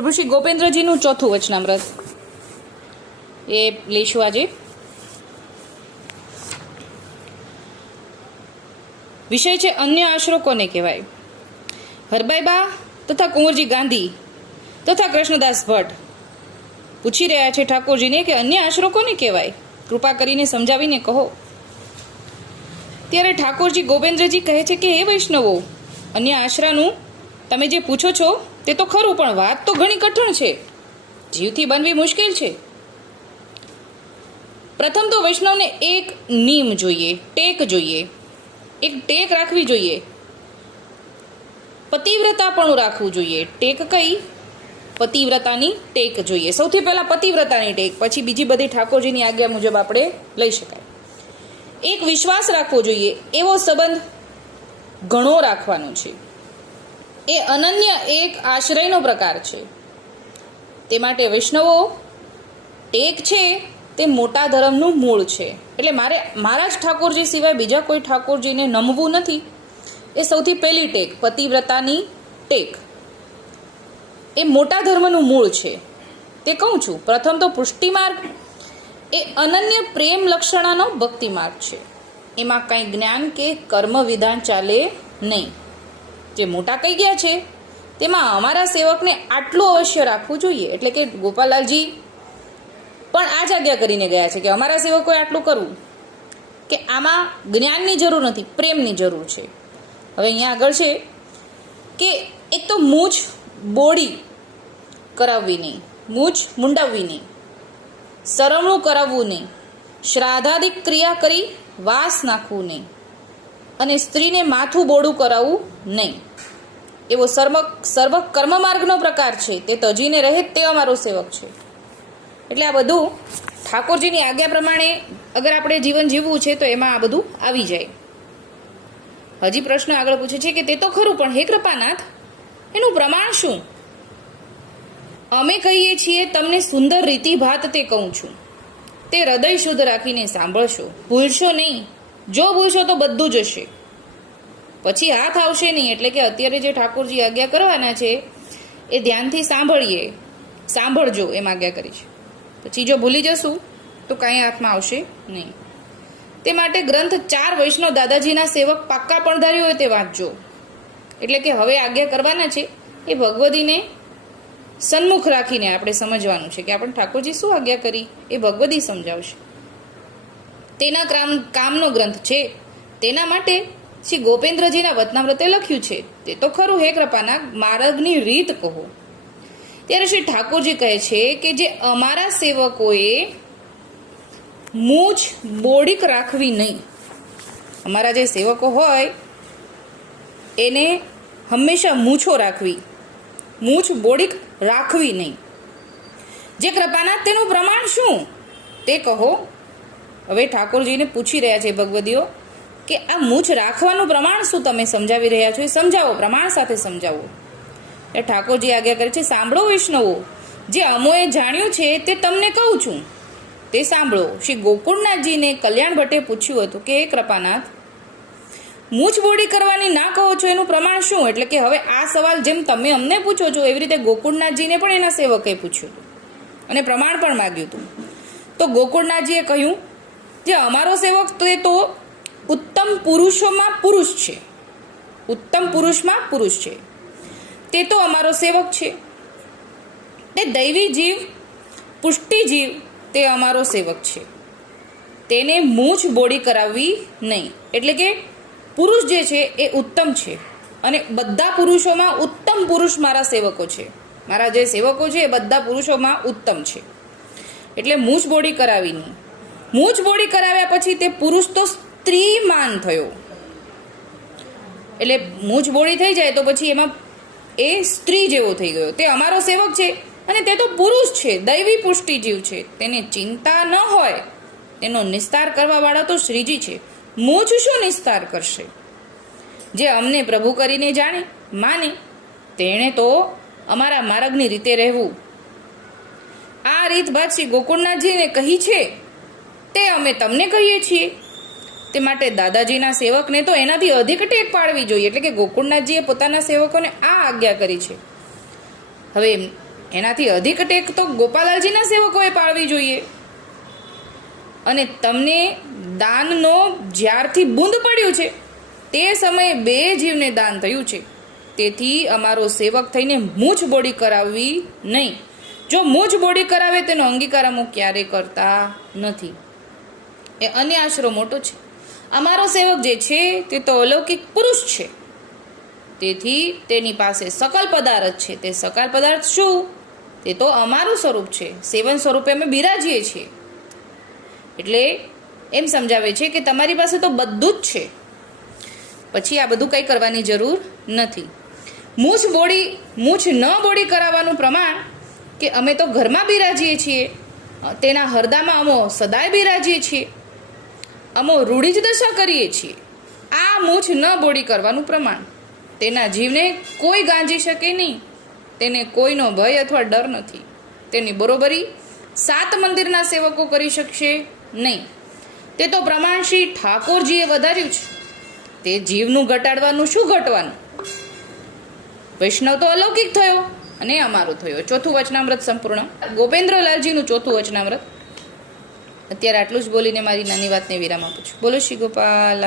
પ્રભુ શ્રી ગોપેન્દ્રજીનું ચોથું વચનામૃત એ લઈશું આજે. વિષય છે અન્ય આશરો કોને કહેવાય. હરબાઈબા તથા કુંવરજી ગાંધી તથા કૃષ્ણદાસ ભટ્ટ પૂછી રહ્યા છે ઠાકોરજીને કે અન્ય આશરો કોને કહેવાય, કૃપા કરીને સમજાવીને કહો. ત્યારે ઠાકોરજી ગોપેન્દ્રજી કહે છે કે હે વૈષ્ણવો, અન્ય આશરાનું તમે જે પૂછો છો તે તો ખરું, પણ વાત તો ઘણી કઠણ છે, જીવથી બનવી મુશ્કેલ છે. પ્રથમ તો વૈષ્ણવને એક નીમ જોઈએ, ટેક જોઈએ, એક ટેક રાખવી જોઈએ, પતિવ્રતાપણું રાખવું જોઈએ. ટેક કઈ? પતિવ્રતાની ટેક જોઈએ. સૌથી પહેલા પતિવ્રતાની ટેક, પછી બીજી બધી ઠાકોરજીની આજ્ઞા મુજબ આપણે લઈ શકાય. એક વિશ્વાસ રાખવો જોઈએ, એવો સંબંધ ઘણો રાખવાનો છે. એ અનન્ય એક આશ્રયનો પ્રકાર છે. તે માટે વૈષ્ણવો ટેક છે તે મોટા ધર્મનું મૂળ છે. એટલે મારા જ ઠાકોરજી સિવાય બીજા કોઈ ઠાકોરજીને નમવું નથી. એ સૌથી પહેલી ટેક, પતિવ્રતાની ટેક, એ મોટા ધર્મનું મૂળ છે. તે કહું છું. પ્રથમ તો પુષ્ટિ માર્ગ એ અનન્ય પ્રેમ લક્ષણાનો ભક્તિ માર્ગ છે. એમાં કંઈ જ્ઞાન કે કર્મ વિધાન ચાલે નહીં. જે મોટા કહી ગયા છે તેમાં અમારા સેવકને આટલું અવશ્ય રાખવું જોઈએ. એટલે કે ગોપાલાલજી પણ આ જ આજ્ઞા કરીને ગયા છે કે અમારા સેવકોએ આટલું કરવું, કે આમાં જ્ઞાનની જરૂર નથી, પ્રેમની જરૂર છે. હવે અહીંયા આગળ છે કે એક તો મૂછ બોડી કરાવવી નહીં, મૂછ મુંડાવવી નહીં, સરવણું કરાવવું નહીં, શ્રાદ્ધાદિક ક્રિયા કરી વાસ નાખવું નહીં, અને સ્ત્રીને માથું બોડું કરાવવું નહીં. એવો સર્વ કર્મ માર્ગનો પ્રકાર છે. તે તજીને રહે તે અમારો સેવક છે. એટલે આ બધું ઠાકોરજીની આજ્ઞા પ્રમાણે અગર આપણે જીવન જીવવું છે તો એમાં આ બધું આવી જાય. હજી પ્રશ્ન આગળ પૂછે છે કે તે તો ખરું, પણ હે કૃપાનાથ, એનું પ્રમાણ શું? અમે કહીએ છીએ તમને સુંદર રીતિ ભાત તે કહું છું. તે હૃદય શુદ્ધ રાખીને સાંભળશો, ભૂલશો નહીં. જો ભૂલશો તો બધું જશે, પછી હાથ આવશે નહીં. એટલે કે અત્યારે જે ઠાકોરજી આજ્ઞા કરવાના છે એ ધ્યાનથી સાંભળજો એમ આજ્ઞા કરી છે. પછી જો ભૂલી જશું તો કાંઈ હાથમાં આવશે નહીં. તે માટે ગ્રંથ 4 વૈષ્ણવ દાદાજીના સેવક પાક્કા પણધારી હોય તે વાંચજો. એટલે કે હવે આજ્ઞા કરવાના છે એ ભગવદીને સન્મુખ રાખીને આપણે સમજવાનું છે કે આપણે ઠાકોરજી શું આજ્ઞા કરી એ ભગવદી સમજાવશે. તેના કામનો ગ્રંથ છે. તેના માટે શ્રી ગોપેન્દ્રજીના વચનામૃતે લખ્યું છે. તે તો ખરું, હે કૃપાના માર્ગની રીત કહો. ત્યારે શ્રી ઠાકોરજી કહે છે કે જે અમારા સેવકોએ મૂછ બોડીક રાખવી નહીં. અમારા જે સેવકો હોય એને હંમેશા મૂછો રાખવી, મૂછ બોડીક રાખવી નહીં. જે કૃપાનાથ તેનું પ્રમાણ શું તે કહો. હવે ઠાકોરજીને પૂછી રહ્યા છે ભગવદીઓ કે આ મૂછ રાખવાનું પ્રમાણ શું તમે સમજાવી રહ્યા છો, એ સમજાવો, પ્રમાણ સાથે સમજાવો. એટલે ઠાકોરજી આજ્ઞા કરે છે, સાંભળો વૈષ્ણવો, જે અમોએ જાણ્યું છે તે તમને કહું છું, તે સાંભળો. શ્રી ગોકુળનાથજીને કલ્યાણ ભટ્ટે પૂછ્યું હતું કે હે કૃપાનાથ, મૂછ બોડી કરવાની ના કહો છો એનું પ્રમાણ શું? એટલે કે હવે આ સવાલ જેમ તમે અમને પૂછો છો એવી રીતે ગોકુળનાથજીને પણ એના સેવકે પૂછ્યું હતું અને પ્રમાણ પણ માગ્યું હતું. તો ગોકુળનાથજીએ કહ્યું, જે અમારો સેવક તે તો ઉત્તમ પુરુષોમાં પુરુષ છે, ઉત્તમ પુરુષમાં પુરુષ છે, તે તો અમારો સેવક છે. તે દૈવી જીવ, પુષ્ટિ જીવ, તે અમારો સેવક છે. તેને મૂછ બોડી કરાવવી નહીં. એટલે કે પુરુષ જે છે એ ઉત્તમ છે, અને બધા પુરુષોમાં ઉત્તમ પુરુષ મારા સેવકો છે. મારા જે સેવકો છે એ બધા પુરુષોમાં ઉત્તમ છે. એટલે મૂછ બોડી કરાવી નહીં. મૂછ બોડી કરાવ્યા પછી તે પુરુષ તો સ્ત્રીમાન થયો. એટલે મૂછ બોડી થઈ જાય તો પછી એમાં એ સ્ત્રી જેવો થઈ ગયો. તે અમારો સેવક છે અને તે તો પુરુષ છે, દૈવી પુષ્ટિ જીવ છે. તેને ચિંતા ન હોય, તેનો નિસ્તાર કરવા વાળા તો શ્રીજી છે. મૂછ શું નિસ્તાર કરશે? જે અમને પ્રભુ કરીને જાણે માને તેણે તો અમારા માર્ગની રીતે રહેવું. આ રીત બાદ શ્રી ગોકુળનાથજીને કહી છે તે અમે તમને કહીએ છીએ. તે માટે દાદાજીના સેવકને તો એનાથી અધિક ટેક પાડવી જોઈએ. એટલે કે ગોકુળનાથજીએ પોતાના સેવકોને આ આજ્ઞા કરી છે. હવે એનાથી અધિક ટેક તો ગોપાલાલજીના સેવકોએ પાળવી જોઈએ. અને તમને દાનનો જ્યારથી બુંદ પડ્યું છે તે સમયે 2 જીવને દાન થયું છે. તેથી અમારો સેવક થઈને મૂછ બોડી કરાવવી નહીં. જો મૂછ બોડી કરાવે તેનો અંગીકાર અમુક ક્યારેય કરતા નથી. એ અન્ય આશરો મોટો છે. અમારો સેવક જે છે તે તો અલૌકિક પુરુષ છે. તેથી તેની પાસે સકલ પદાર્થ છે. તે સકલ પદાર્થ શું? તે તો અમારું સ્વરૂપ છે. સેવન સ્વરૂપે અમે બિરાજીએ છીએ. એટલે એમ સમજાવે છે કે તમારી પાસે તો બધું જ છે, પછી આ બધું કંઈ કરવાની જરૂર નથી. મૂછ ન બોડી કરાવવાનું પ્રમાણ કે અમે તો ઘરમાં બિરાજીએ છીએ, તેના હરદામાં અમો સદાય બિરાજીએ છીએ, અમો રૂઢી જ દશા કરીએ છીએ. આ મૂછ ન બોડી કરવાનું પ્રમાણ. તેના જીવને કોઈ ગાંજી શકે નહીં. તેને કોઈનો ભય અથવા ડર નથી. તેની બરોબરી 7 મંદિરના સેવકો કરી શકશે નહીં. તે તો પ્રમાણ શ્રી ઠાકોરજીએ વધાર્યું છે. તે જીવનું ઘટાડવાનું શું ઘટવાનું? વૈષ્ણવ તો અલૌકિક થયો અને અમારો થયો. 4થું વચનામૃત સંપૂર્ણ. ગોપેન્દ્રલાલજીનું 4થું વચનામૃત. અત્યારે આટલું જ બોલીને મારી નાની વાતને વિરામ આપું છું. બોલો શ્રી ગોપાલ.